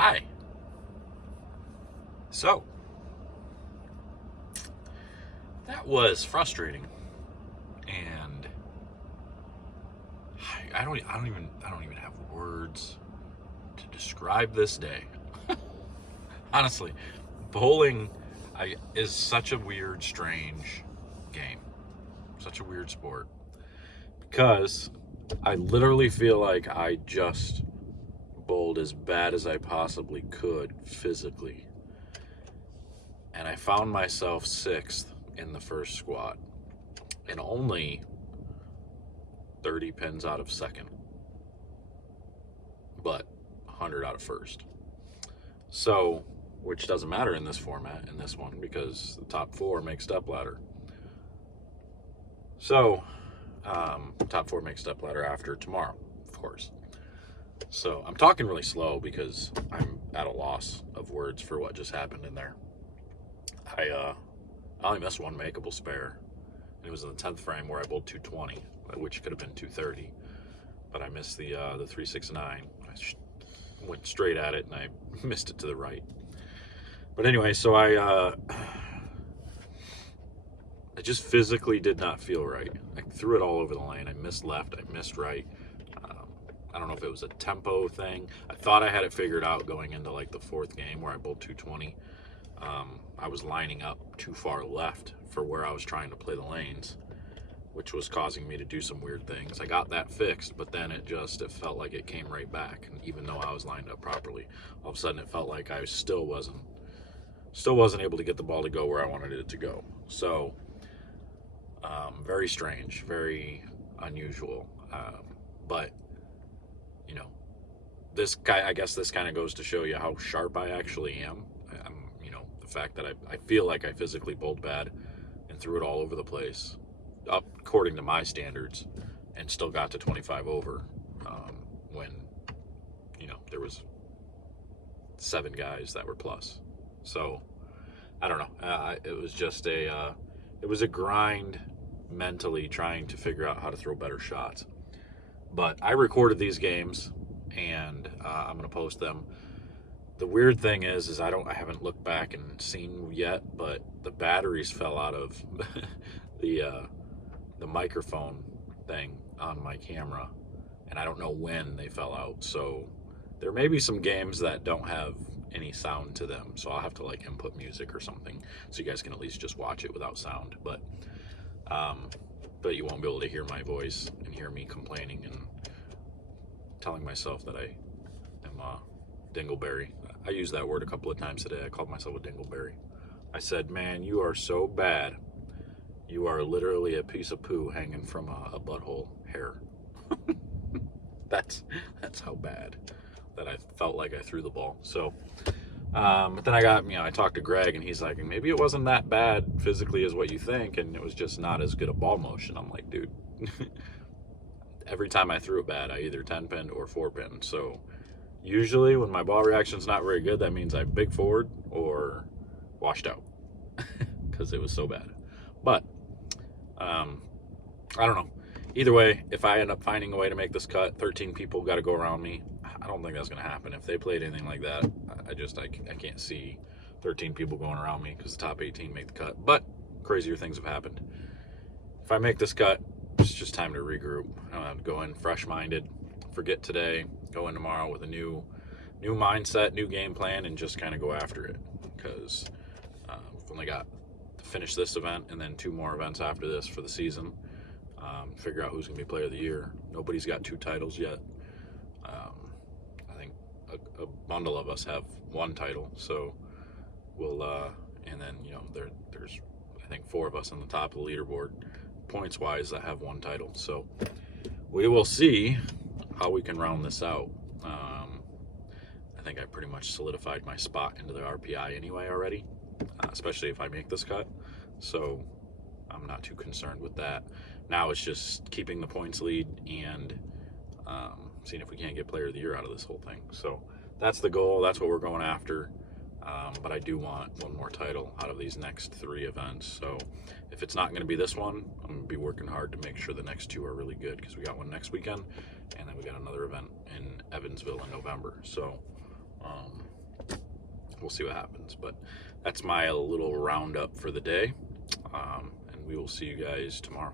Hi. So, that was frustrating, and I don't even have words to describe this day. Honestly, bowling is such a weird, strange game, such a weird sport because I literally feel like I just bowled as bad as I possibly could physically, and I found myself sixth in the first squat and only 30 pins out of second, but 100 out of first. So, which doesn't matter in this format, in this one, because the top four make step ladder. So, top four make step ladder after tomorrow, of course. So, I'm talking really slow because I'm at a loss of words for what just happened in there. I only missed one makeable spare. It was in the 10th frame where I bowled 220, which could have been 230. But I missed the 369. I went straight at it and I missed it to the right. But anyway, so I just physically did not feel right. I threw it all over the lane. I missed left. I missed right. I don't know if it was a tempo thing. I thought I had it figured out going into like the fourth game where I bowled 220. I was lining up too far left for where I was trying to play the lanes, which was causing me to do some weird things. I got that fixed, but then it felt like it came right back. And even though I was lined up properly, all of a sudden it felt like I still wasn't able to get the ball to go where I wanted it to go. So, very strange, very unusual. But, you know, I guess this kind of goes to show you how sharp I actually am. The fact that I feel like I physically bowled bad and threw it all over the place, up according to my standards, and still got to 25 over when there was 7 guys that were plus. So I don't know. It was just it was a grind mentally trying to figure out how to throw better shots. But I recorded these games and I'm going to post them. The weird thing is I haven't looked back and seen yet, but the batteries fell out of the microphone thing on my camera, and I don't know when they fell out. So there may be some games that don't have any sound to them, so I'll have to like input music or something so you guys can at least just watch it without sound. But you won't be able to hear my voice and hear me complaining and telling myself that I am dingleberry. I used that word a couple of times today. I called myself a dingleberry. I said, man, you are so bad. You are literally a piece of poo hanging from a butthole hair. That's how bad that I felt like I threw the ball. So, but then I talked to Greg and he's like, maybe it wasn't that bad physically as what you think, and it was just not as good a ball motion. I'm like, dude, every time I threw it bad, I either 10-pinned or 4-pinned. So usually when my ball reaction's not very good, that means I big forward or washed out because it was so bad. But I don't know. Either way, if I end up finding a way to make this cut, 13 people got to go around me. I don't think that's going to happen. If they played anything like that, I can't see 13 people going around me because the top 18 make the cut. But crazier things have happened. If I make this cut, it's just time to regroup. Go in fresh-minded, forget today, go in tomorrow with a new mindset, new game plan, and just kind of go after it. Because we've only got to finish this event and then 2 more events after this for the season. Figure out who's going to be player of the year. Nobody's got 2 titles yet. I think a bundle of us have 1 title, so we'll and then there's I think 4 of us on the top of the leaderboard points wise that have 1 title. So we will see how we can round this out. I think I pretty much solidified my spot into the RPI anyway already, especially if I make this cut. So I'm not too concerned with that. Now it's just keeping the points lead and seeing if we can't get player of the year out of this whole thing. So that's the goal. That's what we're going after. But I do want 1 more title out of these next 3 events. So if it's not going to be this one, I'm going to be working hard to make sure the next 2 are really good, because we got one next weekend and then we got another event in Evansville in November. So we'll see what happens. But that's my little roundup for the day, and we will see you guys tomorrow.